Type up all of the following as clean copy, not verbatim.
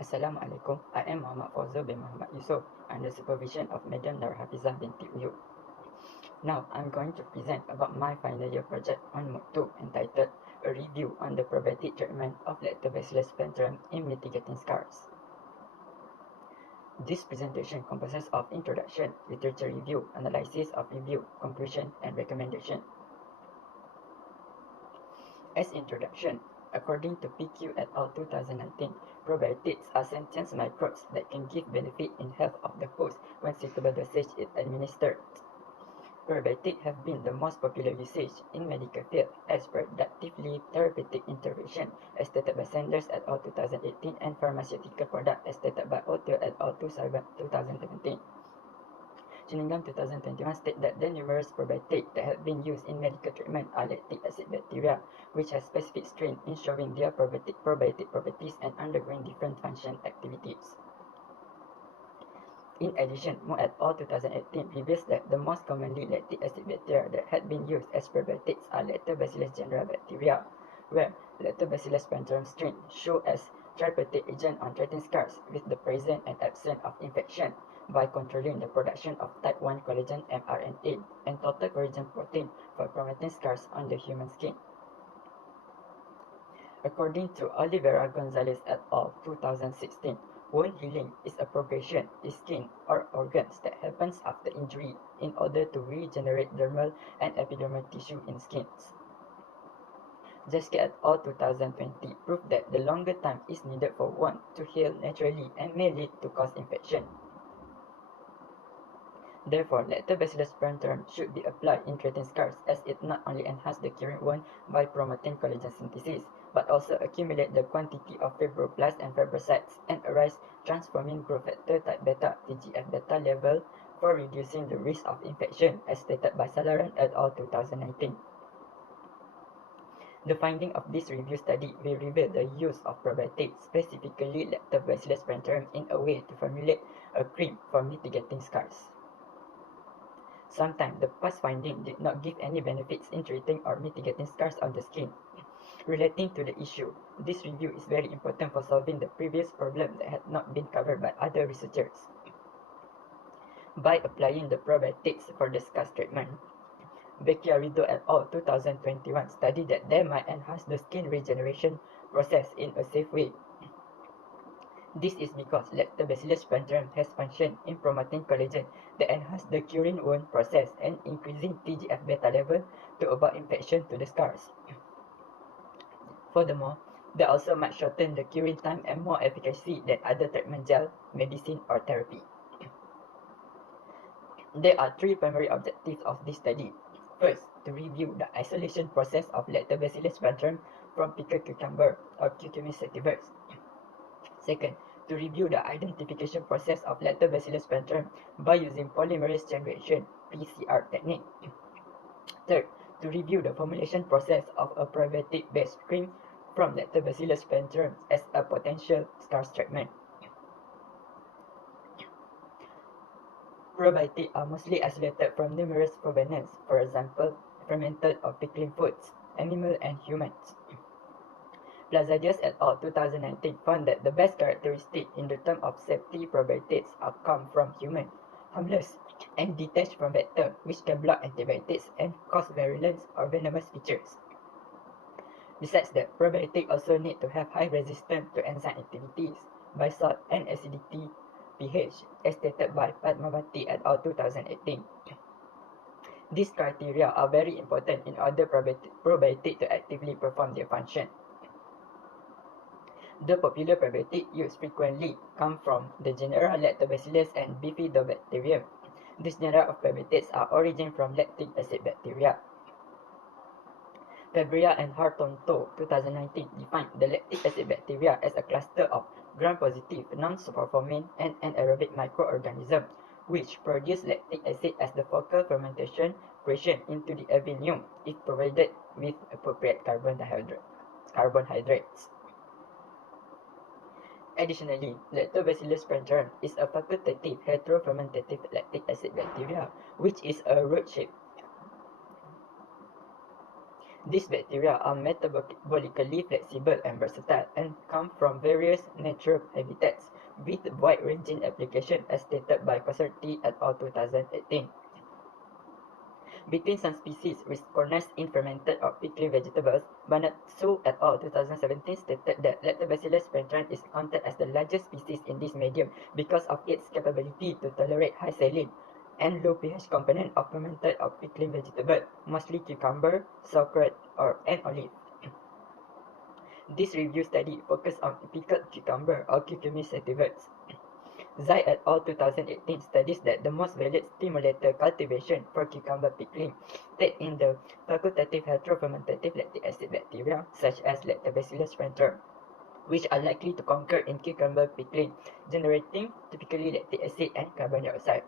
Assalamualaikum. I am Muhammad Fouzul bin Muhammad Yusoff under supervision of Madam Nur Hafizah binti Uyub. Now, I'm going to present about my final year project on Mohd 2 entitled A Review on the Probiotic Treatment of Lactobacillus plantarum in Mitigating Scars. This presentation comprises of introduction, literature review, analysis of review, conclusion, and recommendation. As introduction, according to PQ et al. 2019, probiotics are sentient microbes that can give benefit in health of the host when suitable dosage is administered. Probiotics have been the most popular usage in medical field as productively therapeutic intervention as stated by Sanders et al. 2018 and pharmaceutical product as stated by Otto et al. 2017. Cunningham 2021 state that the numerous probiotics that have been used in medical treatment are lactic acid bacteria, which has specific strain in showing their probiotic properties and undergoing different function activities. In addition, Mohd et al. 2018 reveals that the most commonly lactic acid bacteria that had been used as probiotics are Lactobacillus genera bacteria, where Lactobacillus plantarum strain show as therapeutic agent on threatened scars with the presence and absence of infection by controlling the production of type 1 collagen mRNA and total collagen protein for promoting scars on the human skin. According to Oliveira Gonzalez et al. 2016, wound healing is a progression in skin or organs that happens after injury in order to regenerate dermal and epidermal tissue in skins. Jeske et al. 2020 proved that the longer time is needed for wound to heal naturally and may lead to cause infection. Therefore, Lactobacillus plantarum should be applied in threatened scars as it not only enhances the curing wound by promoting collagen synthesis, but also accumulate the quantity of fibroblasts and fibrocytes and arise transforming growth factor type beta TGF-beta level for reducing the risk of infection as stated by Salaran et al. 2019. The finding of this review study will reveal the use of probiotics, specifically Lactobacillus plantarum, in a way to formulate a cream for mitigating scars. Sometimes the past finding did not give any benefits in treating or mitigating scars on the skin. Relating to the issue, this review is very important for solving the previous problem that had not been covered by other researchers. By applying the probiotics for the scars treatment, Becchiarido et al. 2021 studied that they might enhance the skin regeneration process in a safe way. This is because Lactobacillus plantarum has function in promoting collagen that enhance the curing wound process and increasing TGF-beta level to avoid infection to the scars. Furthermore, they also might shorten the curing time and more efficacy than other treatment gel, medicine, or therapy. There are three primary objectives of this study. First, to review the isolation process of Lactobacillus plantarum from pickled cucumber or Cucumis sativus. Second, to review the identification process of Lactobacillus plantarum by using polymerase chain reaction (PCR) technique. Third, to review the formulation process of a probiotic-based cream from Lactobacillus plantarum as a potential scars treatment. Probiotics are mostly isolated from numerous provenance, for example, fermented or pickling foods, animal and humans. Plazadius et al. 2019 found that the best characteristic in the term of safety probiotics are come from human, harmless, and detached from vector, which can block antibiotics and cause virulence or venomous features. Besides that, probiotics also need to have high resistance to enzyme activities by salt and acidity pH, as stated by Padmavati et al. 2018. These criteria are very important in order probiotics to actively perform their function. The popular probiotics used frequently come from the genera Lactobacillus and Bifidobacterium. This genera of probiotics are originated from lactic acid bacteria. Fabria and Hartonto 2019 defined the lactic acid bacteria as a cluster of gram-positive, non-superforming, and anaerobic microorganisms which produce lactic acid as the focal fermentation creation into the alveolum if provided with appropriate carbohydrates. Additionally, Lactobacillus plantarum is a facultative heterofermentative lactic acid bacteria, which is a root shape. These bacteria are metabolically flexible and versatile and come from various natural habitats with wide-ranging application as stated by Consorti et al. 2018. Between some species recognized in fermented or pickling vegetables, Banatsu et al. 2017 stated that Lactobacillus plantarum is counted as the largest species in this medium because of its capability to tolerate high saline and low pH component of fermented or pickling vegetable, mostly cucumber, sauerkraut, and olive. This review study focused on pickled cucumber or Cucumis sativus. Zai et al. 2018 studies that the most valid stimulator cultivation for cucumber pickling take in the facultative heterofermentative lactic acid bacteria such as Lactobacillus plantarum, which are likely to concur in cucumber pickling, generating typically lactic acid and carbon dioxide.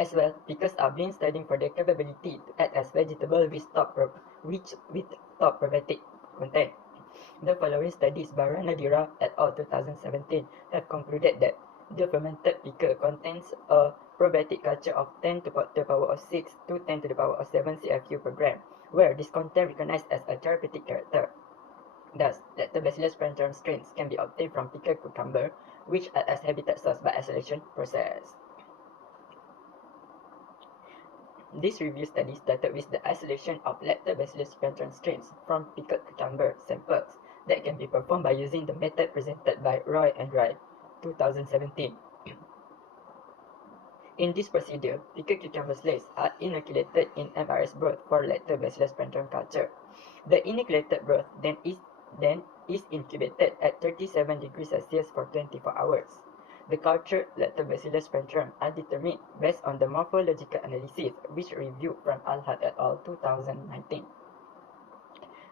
As well, pickles are being studied for their capability to act as vegetable with top probiotic content. The following studies by Ranadira et al. 2017 have concluded that the fermented pickle contains a probiotic culture of 10 to the power of 6 to 10 to the power of 7 CFU per gram, where this content recognized as a therapeutic character. Thus, Lactobacillus plantarum strains can be obtained from pickled cucumber, which act as habitat source by isolation process. This review study started with the isolation of Lactobacillus plantarum strains from pickled cucumber samples that can be performed by using the method presented by Roy and Rai, 2017. In this procedure, pickled cucumber slices are inoculated in MRS broth for Lactobacillus plantarum culture. The inoculated broth then is incubated at 37 degrees Celsius for 24 hours. The cultured Lactobacillus plantarum are determined based on the morphological analysis which reviewed from Al-Had et al. 2019.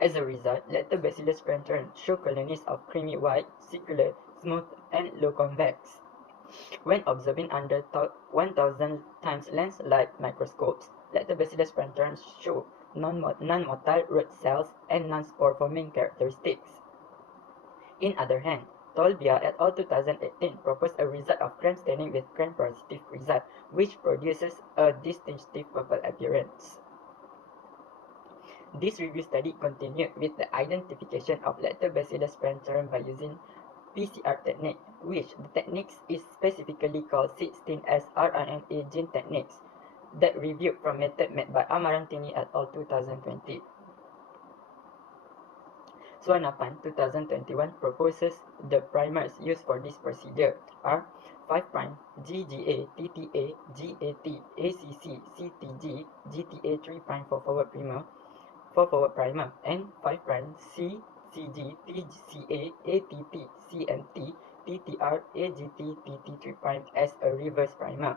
As a result, Lactobacillus plantarum show colonies of creamy white, circular, smooth, and low convex. When observing under 1000 times lens light microscopes, Lactobacillus plantarum show non-motile root cells and non-spore forming characteristics. In other hand, Tolbia et al. 2018 proposed a result of crème staining with crème positive result, which produces a distinctive purple appearance. This review study continued with the identification of Lactobacillus plantarum by using PCR technique, which the techniques is specifically called 16S rRNA gene techniques, that reviewed from method made by Amarantini et al. 2020. Swaminathan 2021 proposes the primers used for this procedure are 5' GGA, TTA, GAT, ACC, CTG, GTA 3' for forward primer, and 5' CCG, TCA, ATP, CMT, TTR, AGT, TT3' as a reverse primer.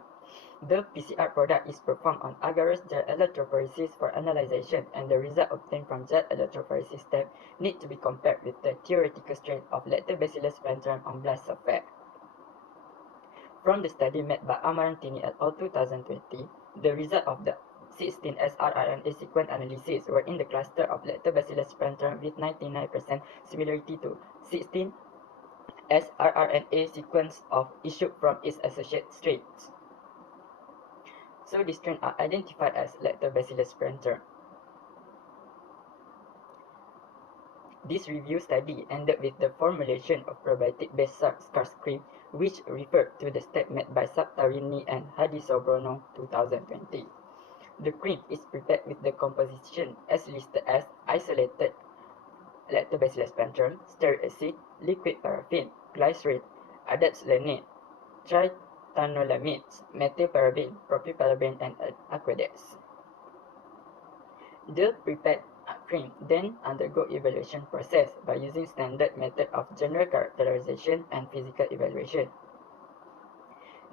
The PCR product is performed on agarose gel electrophoresis for analyzation, and the result obtained from gel electrophoresis step need to be compared with the theoretical strain of Lactobacillus plantarum on blood sulfate. From the study made by Amarantini et al. 2020, the result of the 16S rRNA sequence analysis were in the cluster of Lactobacillus plantarum with 99% similarity to 16S rRNA sequence of issued from its associate strains. So these strains are identified as Lactobacillus plantarum. This review study ended with the formulation of probiotic-based scarce cream, which referred to the step made by Saptarini and Hadisobrono 2020. The cream is prepared with the composition as listed as isolated Lactobacillus plantarum, stearic acid, liquid paraffin, glycerin, adaptoglycinate, tritanolamides, methylparaben, propylparaben, and aqueducts. The prepared cream then undergo evaluation process by using standard method of general characterization and physical evaluation.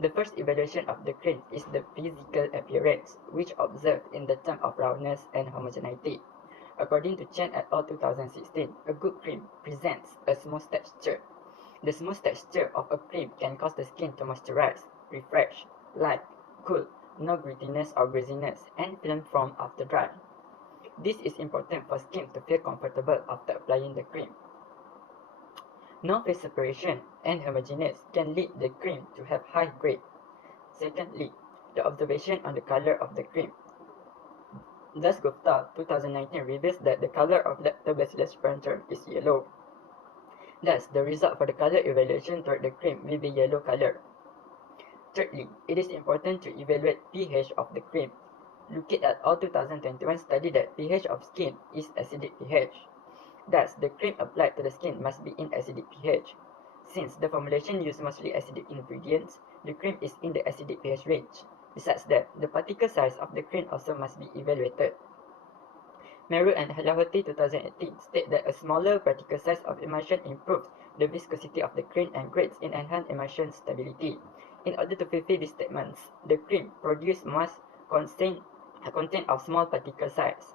The first evaluation of the cream is the physical appearance, which observed in the term of roundness and homogeneity. According to Chen et al. 2016, a good cream presents a smooth texture. The smooth texture of a cream can cause the skin to moisturize, refresh, light, cool, no grittiness or greasiness, and film form after drying. This is important for skin to feel comfortable after applying the cream. No phase separation and homogeneous can lead the cream to have high grade. Secondly, the observation on the color of the cream. Thus, Gupta 2019 reveals that the color of lactobacillus sphagnum is yellow. Thus, the result for the color evaluation toward the cream will be yellow color. Thirdly, it is important to evaluate pH of the cream. Lukit et al. 2021 study that pH of skin is acidic pH. Thus, the cream applied to the skin must be in acidic pH. Since the formulation used mostly acidic ingredients, the cream is in the acidic pH range. Besides that, the particle size of the cream also must be evaluated. Meru and Lahoti 2018 state that a smaller particle size of emulsion improves the viscosity of the cream and grades in enhanced emulsion stability. In order to fulfill these statements, the cream produced must contain of small particle size.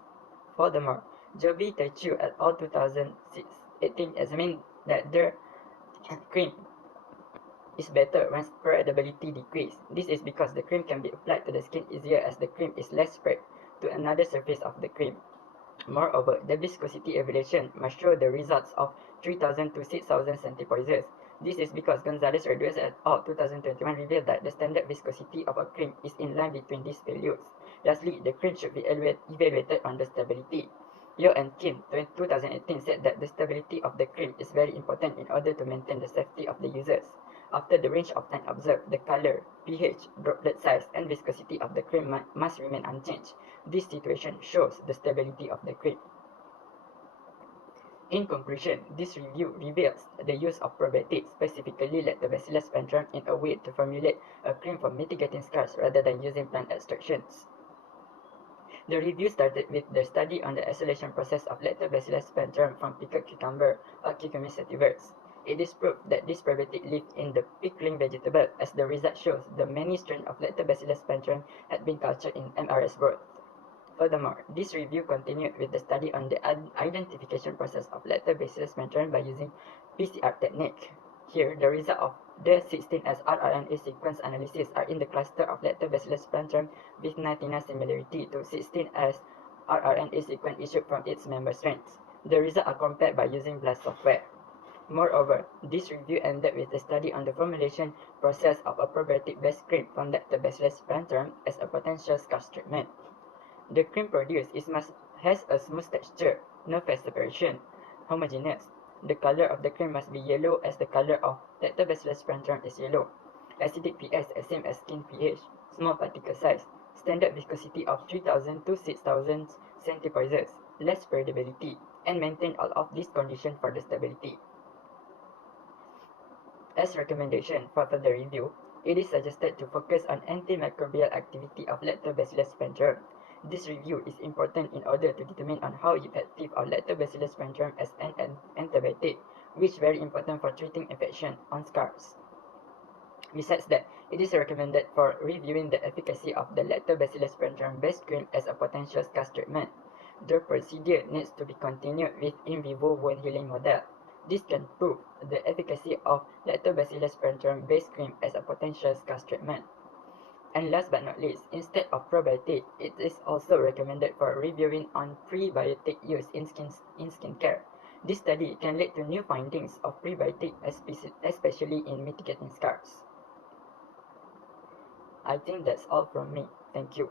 Furthermore, Joby Taichu et al. 2018 examined that their cream is better when spreadability decreases. This is because the cream can be applied to the skin easier as the cream is less spread to another surface of the cream. Moreover, the viscosity evaluation must show the results of 3000 to 6000 centipoises. This is because Gonzalez Rodriguez et al. 2021 revealed that the standard viscosity of a cream is in line between these values. Lastly, the cream should be evaluated on the stability. Yeo and Kim 2018 said that the stability of the cream is very important in order to maintain the safety of the users. After the range of time observed, the color, pH, droplet size, and viscosity of the cream must remain unchanged. This situation shows the stability of the cream. In conclusion, this review reveals the use of probiotics, specifically lactobacillus sphagnum, in a way to formulate a cream for mitigating scars rather than using plant extractions. The review started with the study on the isolation process of lactobacillus sphagnum from pickled cucumber or Cucumis sativus. It is proof that this probiotic lived in the pickling vegetable, as the result shows the many strains of lactobacillus sphagnum had been cultured in MRS broth. Furthermore, this review continued with the study on the identification process of lactobacillus sphagnum by using PCR technique. Here, the result of the 16S rRNA sequence analysis are in the cluster of lactobacillus sphagnum with 99 similarity to 16S rRNA sequence issued from its member strains. The results are compared by using BLAST software. Moreover, this review ended with a study on the formulation process of a probiotic-based cream from lactobacillus sphagnum as a potential scar treatment. The cream produced has a smooth texture, no phase separation, homogeneous. The color of the cream must be yellow as the color of lactobacillus sphagnum is yellow. Acidic pH is same as skin pH, small particle size, standard viscosity of 3000 to 6000 centipoises, less spreadability, and maintain all of these conditions for the stability. As recommendation for further review, it is suggested to focus on antimicrobial activity of lactobacillus sphagnum. This review is important in order to determine on how effective of lactobacillus sphagnum as an antibiotic, which is very important for treating infection on scars. Besides that, it is recommended for reviewing the efficacy of the lactobacillus sphagnum-based cream as a potential scar treatment. The procedure needs to be continued with in vivo wound healing model. This can prove the efficacy of lactobacillus sphagnum-based cream as a potential scar treatment. And last but not least, instead of probiotic, it is also recommended for reviewing on prebiotic use in skincare. This study can lead to new findings of prebiotic, especially in mitigating scars. I think that's all from me. Thank you.